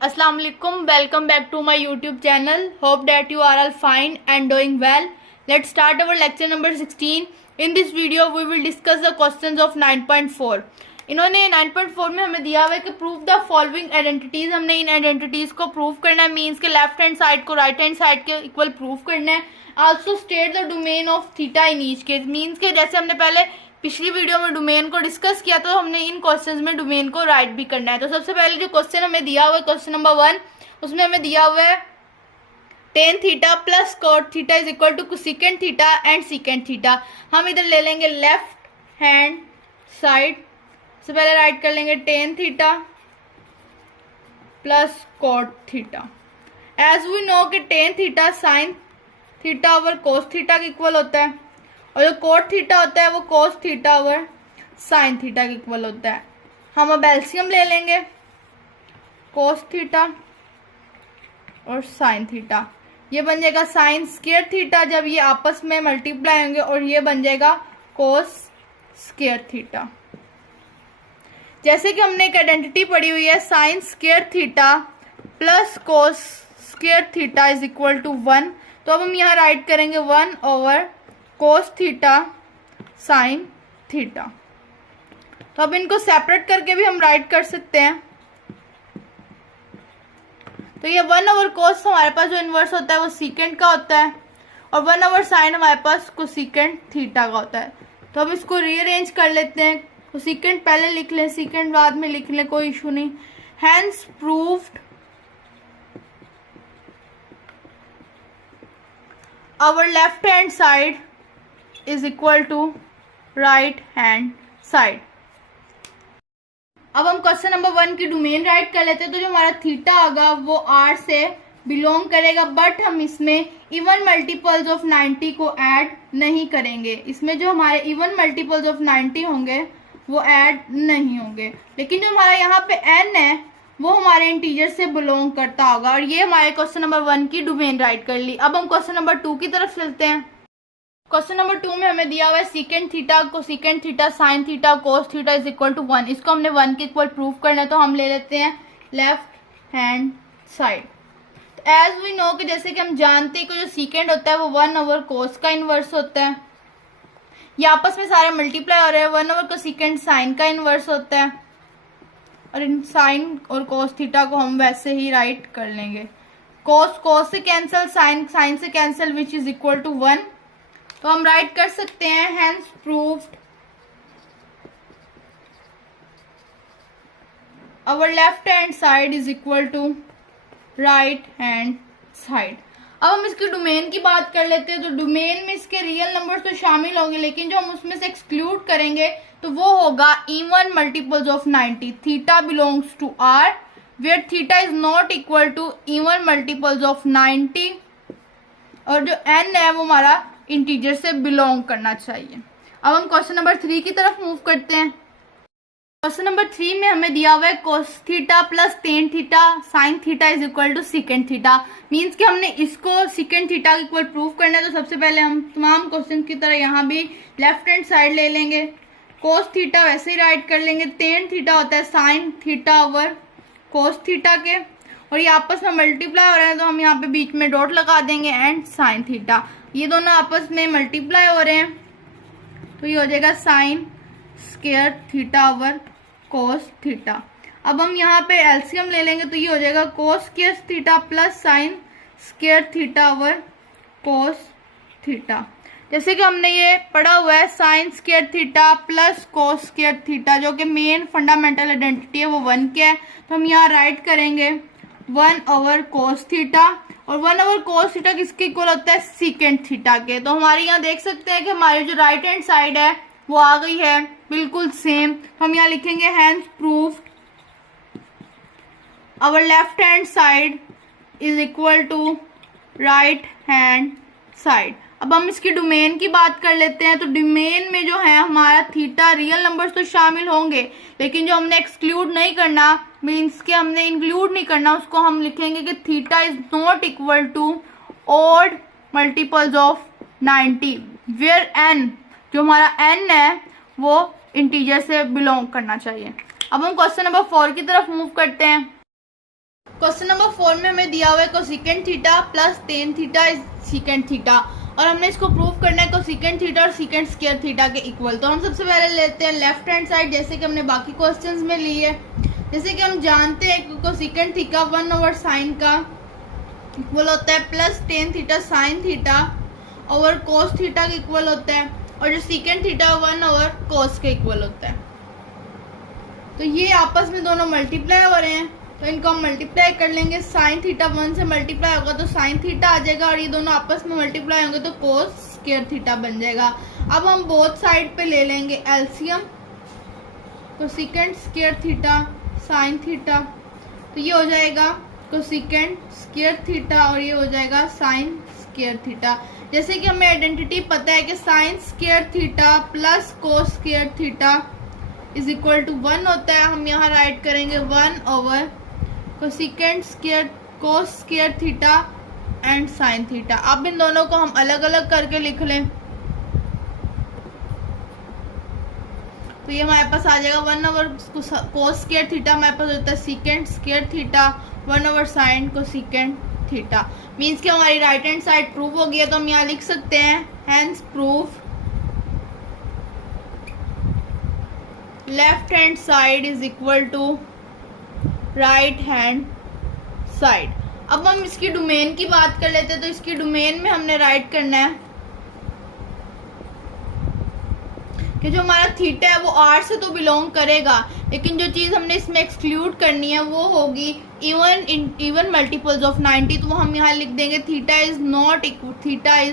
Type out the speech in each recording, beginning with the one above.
Assalamu alaikum. Welcome back to my YouTube channel. Hope that you are all fine and doing well. Let's start our lecture number 16. In this video we will discuss the questions of 9.4. इन्होंने 9.4 में हमें दिया हुआ है कि prove the following identities. हमने इन identities को prove करना है. मीन्स के लेफ्ट हैंड साइड को राइट हैंड साइड के इक्वल प्रूव करना है. Also state the domain of theta in each case. Means के जैसे हमने पहले पिछली वीडियो में डोमेन को डिस्कस किया तो हमने इन क्वेश्चंस में डोमेन को राइट भी करना है. तो सबसे पहले जो क्वेश्चन हमें दिया हुआ है क्वेश्चन नंबर 1, उसमें हमें दिया हुआ है tan theta plus cot theta is equal to cosecant theta and secant theta. हम इधर ले लेंगे लेफ्ट हैंड साइड. सबसे पहले राइट कर लेंगे tan theta plus cot theta. As we know कि tan theta sign theta over cos theta के इक्वल होता है और जो कोट थीटा होता है वो cos theta over sine theta के इक्वल होता है. हम अब एलसीएम ले लेंगे कोस थीटा और साइन थीटा. ये बन जाएगा साइन स्क्वायर थीटा जब ये आपस में मल्टीप्लाई होंगे और ये बन जाएगा कोस स्क्वायर थीटा. जैसे कि हमने एक आइडेंटिटी पढ़ी हुई है sign square theta plus cos square theta is equal to 1. तो अब हम यहाँ राइट करेंगे 1 over cos theta sign theta. तो अब इनको सेपरेट करके भी हम राइट कर सकते हैं. तो ये 1 ओवर कोस हमारे पास जो इन्वर्स होता है वो सीकेंट का होता है और 1 ओवर साइन हमारे पास कोसेकेंट थीटा का होता है. तो हम इसको रीअरेंज कर लेते हैं. कोसेकेंट पहले लिख लें, सीकेंट बाद में लिख लें, कोई इशू नहीं. Hence proved our left hand side is equal to right hand side. अब हम क्वेश्चन नंबर 1 की डोमेन राइट कर लेते हैं. तो जो हमारा थीटा होगा वो R से बिलोंग करेगा बट हम इसमें इवन मल्टीपल्स ऑफ 90 को ऐड नहीं करेंगे. इसमें जो हमारे इवन मल्टीपल्स ऑफ 90 होंगे वो ऐड नहीं होंगे. लेकिन जो हमारा यहाँ पे n है वो हमारे इंटीजर से बिलोंग करता होगा. और ये हमारे क्वेश्चन नंबर 1 की डोमेन राइट कर ली. अब हम क्वेश्चन नंबर 2 की तरफ चलते हैं. क्वेश्चन नंबर 2 में हमें दिया हुआ है secant theta cosecant theta sign theta cos theta is equal to 1. इसको हमने 1 के इक्वल प्रूव करना है. तो हम ले लेते हैं left hand side. As we know कि जैसे कि हम जानते हैं कि जो सीकेंट होता है वो 1 ओवर कोस का इनवर्स होता है. ये आपस में सारे मल्टीप्लाई हो रहे हैं. 1 ओवर कोसेकेंट साइन का इनवर्स होता है और इन साइन और कोस थीटा को हम वैसे ही राइट कर लेंगे. कोस कोस से कैंसिल, साइन साइन से cancel which is equal to 1. तो हम राइट कर सकते हैं hence proved our left hand side is equal to right hand side. अब हम इसकी डोमेन की बात कर लेते हैं. तो डोमेन में इसके रियल नंबर्स तो शामिल होंगे लेकिन जो हम उसमें से एक्सक्लूड करेंगे तो वो होगा even multiples of 90. Theta belongs to R where theta is not equal to even multiples of 90 और जो n है वो हमारा इंटीजर से बिलोंग करना चाहिए. अब हम क्वेश्चन नंबर 3 की तरफ मूव करते हैं. क्वेश्चन नंबर 3 में हमें दिया हुआ है cos theta plus tan theta sign theta is equal to secant theta. Means कि हमने इसको सीकेंट थीटा के इक्वल प्रूव करना है. तो सबसे पहले हम तमाम क्वेश्चन की तरह यहाँ भी लेफ्ट हैंड साइड ले लेंगे. कोस थीटा वैसे ही राइट कर लेंगे. टेन थीटा होता है sign theta over cos theta के और ये आपस में मल्टीप्लाई हो रहे हैं तो हम यहाँ पे बीच में डॉट लगा देंगे एंड साइन थीटा. ये दोनों आपस में मल्टीप्लाई हो रहे हैं तो ये हो जाएगा sign square theta over cos theta. अब हम यहाँ पे एलसीएम ले लेंगे तो ये हो जाएगा कोस square theta plus sign square theta over cos theta. जैसे कि हमने ये पढ़ा हुआ है sign square theta plus cos square theta जो कि मेन फंडामेंटल आइडेंटिटी है वो 1 के है. तो हम यहाँ राइट करेंगे 1 ओवर कोस थीटा और 1 ओवर कोस थीटा किसके इक्वल होता है सीकेंट थीटा के. तो हमारे यहाँ देख सकते हैं कि हमारी जो राइट हैंड साइड है वो आ गई है बिल्कुल सेम. हम यहाँ लिखेंगे hence proved our left hand side is equal to right hand side. अब हम इसकी डोमेन की बात कर लेते हैं. तो डोमेन में जो है हमारा थीटा रियल नंबर्स तो शामिल होंगे लेकिन जो हमने एक्सक्लूड नहीं करना मीन्स कि हमने इंक्लूड नहीं करना उसको हम लिखेंगे कि theta is not equal to odd multiples of 90 where n जो हमारा n है वो इंटीजर से बिलोंग करना चाहिए. अब हम क्वेश्चन नंबर 4 की तरफ मूव करते हैं. क्वेश्चन नंबर 4 में हमें दिया हुआ है cosecant theta plus tan theta is secant theta, और हमने इसको प्रूव करना है कोसेकेंट थीटा और सीकेंट स्क्वायर थीटा के इक्वल। तो हम सबसे पहले लेते हैं लेफ्ट हैंड साइड, जैसे कि हमने बाकी क्वेश्चंस में ली है। जैसे कि हम जानते हैं कि कोसेकेंट थीटा 1/sin का इक्वल होता है plus tan theta sign theta over cos theta के इक्वल होता है, और जो सीकेंट थीटा 1/cos के इक्वल होता है। तो ये आपस में दोनों मल्टीप्लाई हो रहे हैं, तो इनको हम मल्टीप्लाई कर लेंगे। साइन थीटा 1 से मल्टीप्लाई होगा तो साइन थीटा आ जाएगा, और ये दोनों आपस में मल्टीप्लाई होंगे तो कोस स्क्वायर थीटा बन जाएगा। अब हम बोथ साइड पे ले लेंगे LCM, cosecant square theta sine theta, तो ये हो जाएगा कोसेकेंट स्क्वायर थीटा और ये हो जाएगा साइन स्क्वायर थीटा। जैसे कि हमें आइडेंटिटी पता है कि sin square theta plus cos square theta is equal to 1 होता है। हम यहाँ राइट करेंगे 1 cosecant square cos square theta and sin theta. अब इन दोनों को हम अलग अलग करके लिख लें तो ये हमारे पास आ जाएगा 1/cos स्क्वायर थीटा, हमारे पास होता है secant square theta 1/sin cosecant theta. Means कि हमारी राइट हैंड साइड प्रूव हो गई है, तो हम यहाँ लिख सकते हैं hence proof left hand side is equal to right hand side. अब हम इसकी डोमेन की बात कर लेते हैं, तो इसकी डोमेन में हमने राइट करना है कि जो हमारा थीटा है वो आर से तो बिलोंग करेगा, लेकिन जो चीज़ हमने इसमें एक्सक्लूड करनी है वो होगी इवन मल्टीपल्स ऑफ 90। तो हम यहाँ लिख देंगे theta is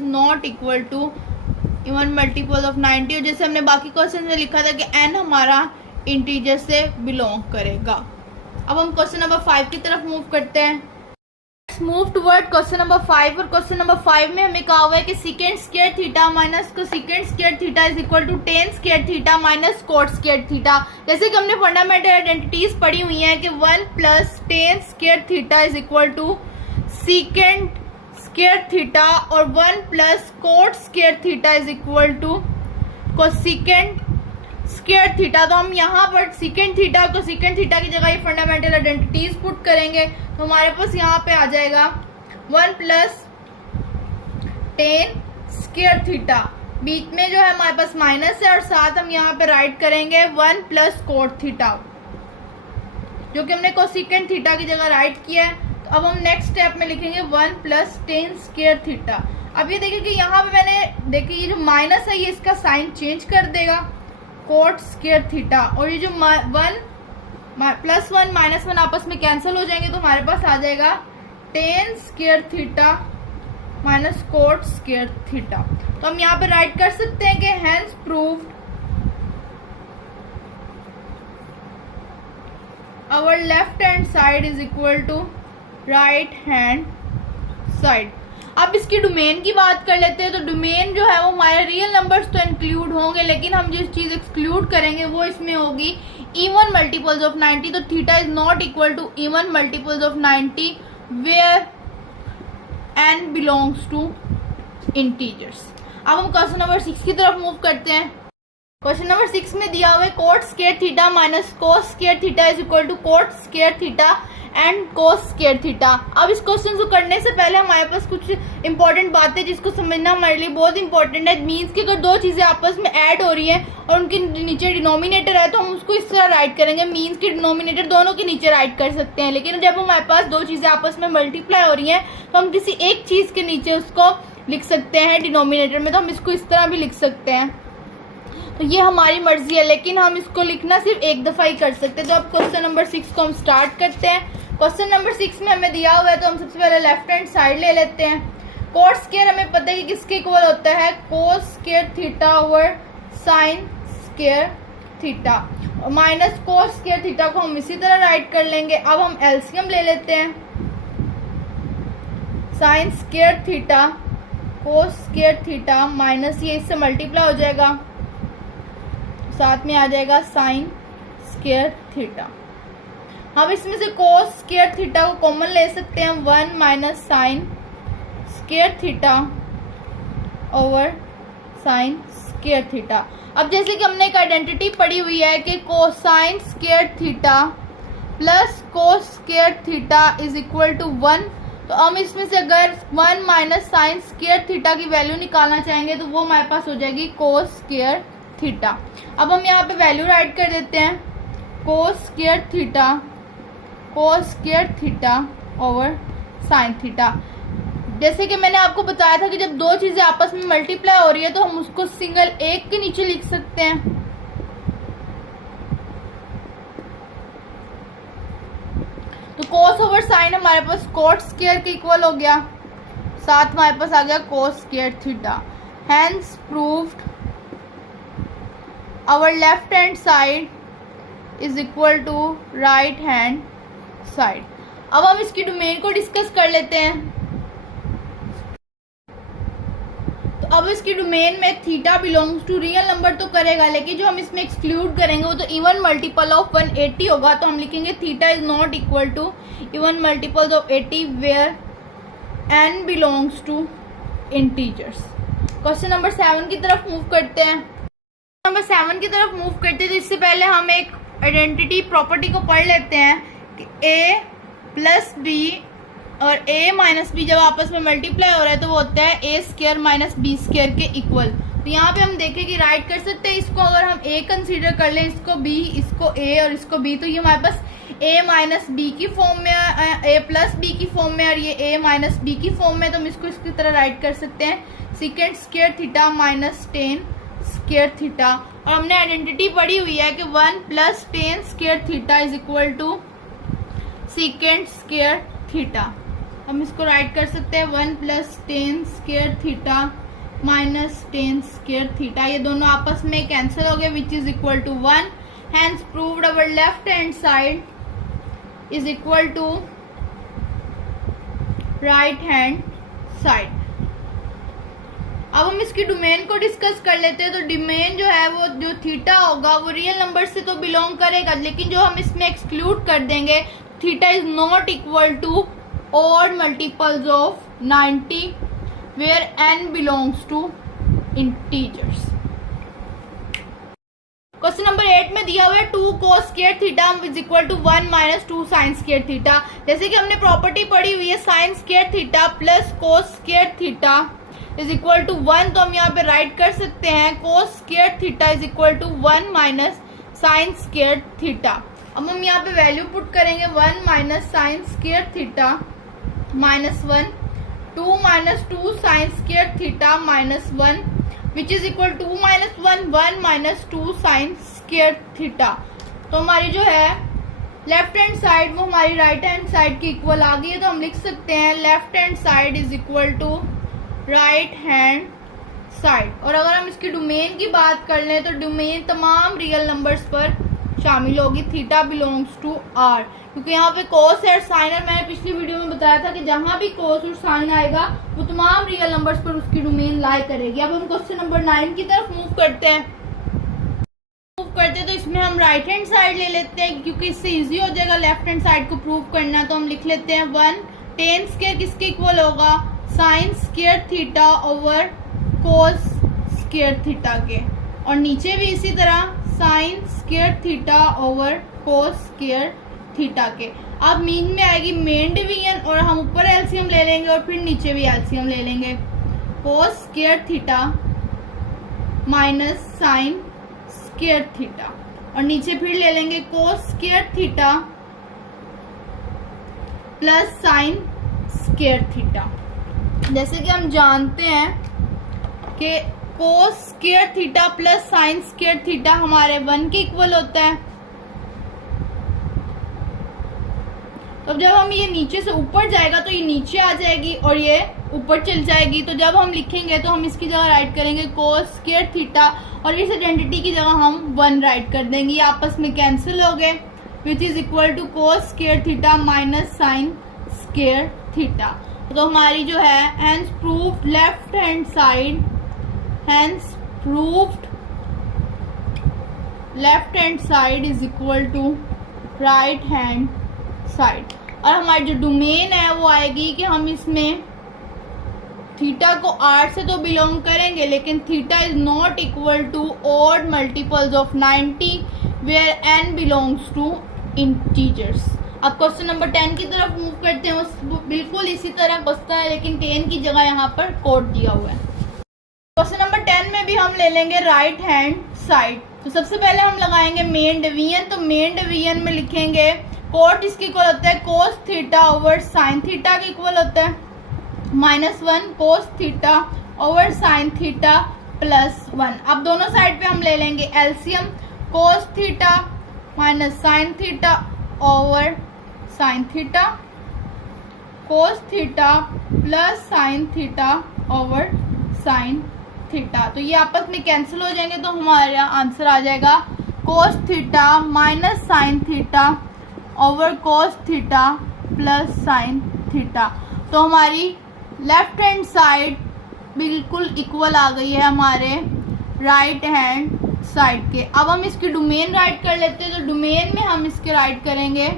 not equal to even multiple of 90। और जैसे हमने बाकी क्वेश्चन में लिखा था कि एन हमारा इंटीजर से बिलोंग करेगा। अब हम क्वेश्चन नंबर 5 की तरफ मूव करते हैं। मूव टुवर्ड क्वेश्चन नंबर 5, और क्वेश्चन नंबर 5 में हमें कहा हुआ है कि secant square theta minus cosecant square theta is equal to tan square theta minus cot square theta. जैसे कि हमने फंडामेंटल आइडेंटिटीज पढ़ी हुई हैं कि 1 plus tan square theta is equal to secant square theta और 1 plus cot square theta is equal to cosecant square theta. तो हम यहाँ पर सीकेंट थीटा और कोसेकेंट थीटा की जगह ये फंडामेंटल आइडेंटिटीज पुट करेंगे, तो हमारे पास यहाँ पे आ जाएगा 1 प्लस टेन स्क्वायर थीटा, बीच में जो है हमारे पास माइनस है, और साथ हम यहाँ पे राइट करेंगे 1 प्लस कोट थीटा, जो कि हमने कोसेकेंट थीटा की जगह राइट किया है। तो अब हम नेक्स्ट स्टेप में लिखेंगे 1 प्लस टेन स्क्वायर थीटा। अब ये देखिए कि यहाँ पे मैंने देखिए ये जो माइनस है ये इसका साइन चेंज कर देगा, कोट स्क्वायर थीटा, और ये जो 1 प्लस 1 माइनस 1 आपस में कैंसिल हो जाएंगे, तो हमारे पास आ जाएगा tan square theta minus cot square theta. तो हम यहाँ पे राइट कर सकते हैं कि hence proved our left hand side is equal to right hand side. अब इसकी डोमेन की बात कर लेते हैं। तो डोमेन जो है वो हमारे रियल नंबर्स तो इंक्लूड होंगे, लेकिन हम जिस चीज एक्सक्लूड करेंगे वो इसमें होगी इवन मल्टीपल्स ऑफ 90। तो theta is not equal to even multiples of 90 where n belongs to integers. अब हम क्वेश्चन नंबर 6 की तरफ मूव करते हैं। क्वेश्चन नंबर 6 में दिया हुआ है cot square theta minus cos square theta is equal to cot square theta and cos square theta. अब इस क्वेश्चन को करने से पहले हमारे पास कुछ इंपॉर्टेंट बातें जिसको समझना हमारे लिए बहुत इंपॉर्टेंट है। मीन्स कि अगर दो चीजें आपस में ऐड हो रही हैं और उनके नीचे डिनोमिनेटर है तो हम उसको इस तरह राइट करेंगे। मीन्स कि डिनोमिनेटर दोनों के नीचे राइट कर सकते हैं, लेकिन जब हमारे पास दो चीजें आपस में मल्टीप्लाई हो रही हैं तो हम किसी एक चीज के नीचे उसको लिख सकते हैं डिनोमिनेटर में। तो हम इसको इस तरह भी लिख सकते हैं, तो ये हमारी मर्जी है, लेकिन हम इसको लिखना सिर्फ एक दफा ही कर सकते हैं। तो अब क्वेश्चन नंबर 6 को हम स्टार्ट करते हैं। क्वेश्चन नंबर 6 में हमें दिया हुआ है तो हम सबसे पहले लेफ्ट हैंड साइड ले लेते हैं। कोट स्क्वायर हमें पता है कि किसके इक्वल होता है, कोस square theta over sign square theta, और माइनस कोस स्क्वायर थीटा को हम इसी तरह राइट कर लेंगे। अब हम एलसीएम ले लेते हैं, sign square theta cos square theta minus ये इससे मल्टीप्लाई हो जाएगा, साथ में आ जाएगा साइन स्क्वायर थीटा। हम इसमें से कोस स्क्वायर थीटा को कॉमन ले सकते हैं, 1 minus sine square theta over sign square theta. अब जैसे कि हमने एक आइडेंटिटी पढ़ी हुई है कि cosine square theta plus cos square theta is equal to 1। तो हम इसमें से अगर 1 माइनस साइन स्क्वायर थीटा की वैल्यू निकालना चाहेंगे तो वो हमारे पास हो जाएगी कोस स्क्वायर थीटा। अब हम यहाँ पे वैल्यू राइट कर देते हैं, कोस square theta over sine theta. जैसे कि मैंने आपको बताया था कि जब दो चीजें आपस में मल्टीप्लाई हो रही है तो हम उसको सिंगल एक के नीचे लिख सकते हैं। तो कोस ओवर साइन हमारे पास कोट स्क्वायर के इक्वल हो गया, साथ हमारे पास आ गया cos square theta. Hence proved our left hand side is equal to right hand side. अब हम इसकी डोमेन को डिस्कस कर लेते हैं। तो अब इसकी डोमेन में theta belongs to real number तो करेगा, लेकिन जो हम इसमें एक्सक्लूड करेंगे वो तो इवन मल्टीपल ऑफ 180 होगा। तो हम लिखेंगे theta is not equal to even multiples of 80 where n belongs to integers. Question number 7 की तरफ मूव करते हैं। नंबर 7 की तरफ मूव करते हैं तो इससे पहले हम एक आइडेंटिटी प्रॉपर्टी को पढ़ लेते हैं कि a प्लस बी और a माइनस बी जब आपस में मल्टीप्लाई हो रहा है तो वो होता है a square minus B square के इक्वल। तो यहाँ पे हम देखें कि राइट कर सकते हैं इसको, अगर हम a कंसीडर कर लें, इसको b, इसको a और इसको b, तो ये हमारे पास a माइनस बी की फॉर्म में, a प्लस बी की फॉर्म में और ये a माइनस बी की फॉर्म में। तो हम इसको इसकी तरह राइट कर सकते हैं secant square theta minus tan square theta. और हमने आइडेंटिटी पढ़ी हुई है कि 1 plus tan square theta is equal to secant square theta. हम इसको राइट कर सकते हैं 1 plus tan square theta minus tan square theta. ये दोनों आपस में कैंसिल हो गए which is equal to 1। Hence proved our left hand side is equal to right hand side. अब हम इसकी डोमेन को डिस्कस कर लेते हैं। तो डोमेन जो है वो जो थीटा होगा वो रियल नंबर से तो बिलोंग करेगा, लेकिन जो हम इसमें एक्सक्लूड कर देंगे theta is not equal to odd multiples of 90 where n belongs to integers। Question number 8 में दिया हुआ है 2 cos square theta is equal to 1 minus 2 sine square theta. जैसे कि हमने प्रॉपर्टी पढ़ी हुई है sign square theta plus cos square theta is equal to 1। तो हम यहाँ पे राइट कर सकते हैं cos square theta is equal to 1 minus sine square theta. अब हम यहाँ पे वैल्यू पुट करेंगे 1 minus sine square theta minus 1, 2 minus 2 sine square theta minus 1 which is equal 2 minus 1, 1 minus 2 sine square theta. तो हमारी जो है लेफ्ट हैंड साइड वो हमारी राइट हैंड साइड की इक्वल आ गई है। तो हम लिख सकते हैं left hand side is equal to right hand side. और अगर हम इसकी डोमेन की बात कर लें तो डोमेन तमाम रियल नंबर्स पर शामिल होगी, थीटा बिलोंग्स टू आर, क्योंकि यहाँ पे कोस और साइन, और मैंने पिछली वीडियो में बताया था कि जहां भी कोस और साइन आएगा वो तमाम रियल नंबर्स पर उसकी डोमेन लाई करेगी। अब हम क्वेश्चन नंबर 9 की तरफ मूव करते हैं। तो इसमें हम राइट हैंड साइड ले लेते हैं क्योंकि इससे इजी हो जाएगा लेफ्ट हैंड साइड को प्रूव करना। तो हम लिख लेते हैं 1 टेन स्क्वायर किसके इक्वल होगा, साइन स्क्वायर थीटा ओवर कोस स्क्वायर थीटा के, और नीचे भी इसी तरह साइन स्क्वायर थीटा ओवर कोस स्क्वायर थीटा के। अब मीन में आएगी मेन डिवीजन और हम ऊपर एलसीएम ले लेंगे और फिर नीचे भी एलसीएम ले लेंगे। कोस square theta minus sine square theta, और नीचे फिर ले लेंगे कोस square theta plus sign square theta. जैसे कि हम जानते हैं कि कोस square theta plus sign square theta हमारे 1 के इक्वल होता है। तो जब हम ये नीचे से ऊपर जाएगा तो ये नीचे आ जाएगी और ये ऊपर चल जाएगी। तो जब हम लिखेंगे तो हम इसकी जगह राइट करेंगे कोस स्क्वायर थीटा और इस आइडेंटिटी की जगह हम 1 राइट कर देंगे। ये आपस में कैंसिल हो गए which is equal to cos square theta minus sine square theta. तो हमारी जो है hence proved left hand side, hence proved left hand side is equal to right hand side. और हमारी जो डोमेन है वो आएगी कि हम इसमें थीटा को आर से तो बिलोंग करेंगे, लेकिन theta is not equal to odd multiples of 90 where n belongs to integers. अब क्वेश्चन नंबर 10 की तरफ मूव करते हैं। बिल्कुल इसी तरह क्वेश्चन है, लेकिन 10 की जगह यहाँ पर कोड दिया हुआ है। क्वेश्चन नंबर 10 में भी हम ले लेंगे राइट हैंड साइड। तो सबसे पहले हम लगाएंगे मेन डिवीजन। तो मेन डिवीजन में लिखेंगे कोट इसके इक्वल होता है cos theta over sine theta के इक्वल होता है -1 कोस थीटा ओवर साइन थीटा +1। अब दोनों साइड पे हम ले लेंगे LCM. Cos theta minus sign theta over sine theta, cos theta plus sign theta over sine theta. तो ये आपस में कैंसिल हो जाएंगे, तो हमारा आंसर आ जाएगा cos theta minus sign theta over cos theta plus sign theta. तो हमारी लेफ्ट हैंड साइड बिल्कुल इक्वल आ गई है हमारे राइट हैंड साइड के। अब हम इसकी डोमेन राइट कर लेते हैं। तो डोमेन में हम इसके राइट करेंगे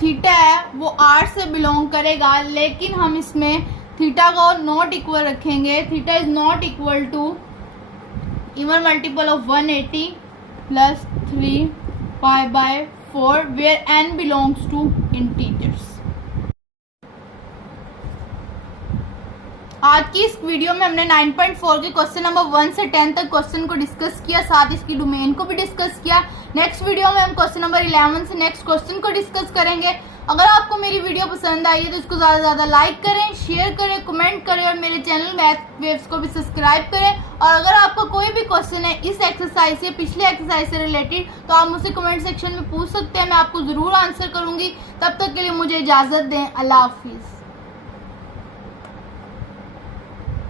थीटा है वो r से बिलोंग करेगा, लेकिन हम इसमें थीटा को नॉट इक्वल रखेंगे। Theta is not equal to even multiple of 180 plus 3 π/4 where n belongs to integers. आज की इस वीडियो में हमने 9.4 के क्वेश्चन नंबर 1 से 10 तक क्वेश्चन को डिस्कस किया, साथ इसकी डोमेन को भी डिस्कस किया। नेक्स्ट वीडियो में हम क्वेश्चन नंबर 11 से नेक्स्ट क्वेश्चन को डिस्कस करेंगे। अगर आपको मेरी वीडियो पसंद आई है तो इसको ज़्यादा से ज़्यादा लाइक करें, शेयर करें, कमेंट करें और मेरे चैनल मैथ वेव्स को भी सब्सक्राइब करें। और अगर आपको कोई भी क्वेश्चन है इस एक्सरसाइज से, पिछले एक्सरसाइज से रिलेटेड, तो आप मुझसे कमेंट सेक्शन में पूछ सकते हैं, मैं आपको ज़रूर आंसर करूँगी। तब तक के लिए मुझे इजाज़त दें। अल्लाह हाफिज़।